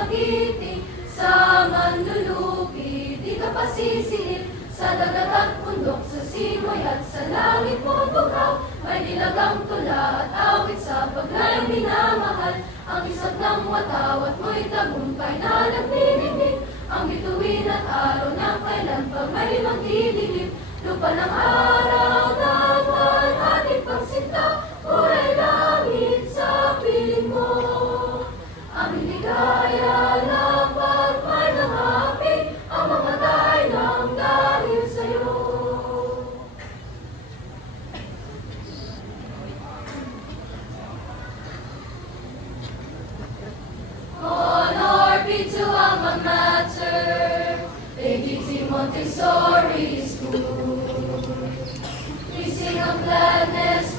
magiting sa manlulupi. Di ka pasisilip sa dagat at bundok, sa simoy at sa langit mo bukaw. May dilagang tula at awit sa paglayang minamahal. Ang isat ng watawat mo'y tagumpay na nagniningning. Ang bituin at araw ng kailan pag may magdidilim. Lupa ng araw ng ating pagsinta, kulay langit sa piling mo. Aming ligaya ng pagmay ng hapi, ang mga tayo ng dahil sa'yo. Honor be to Alma Mater, Legiti Montessori School. We sing of gladness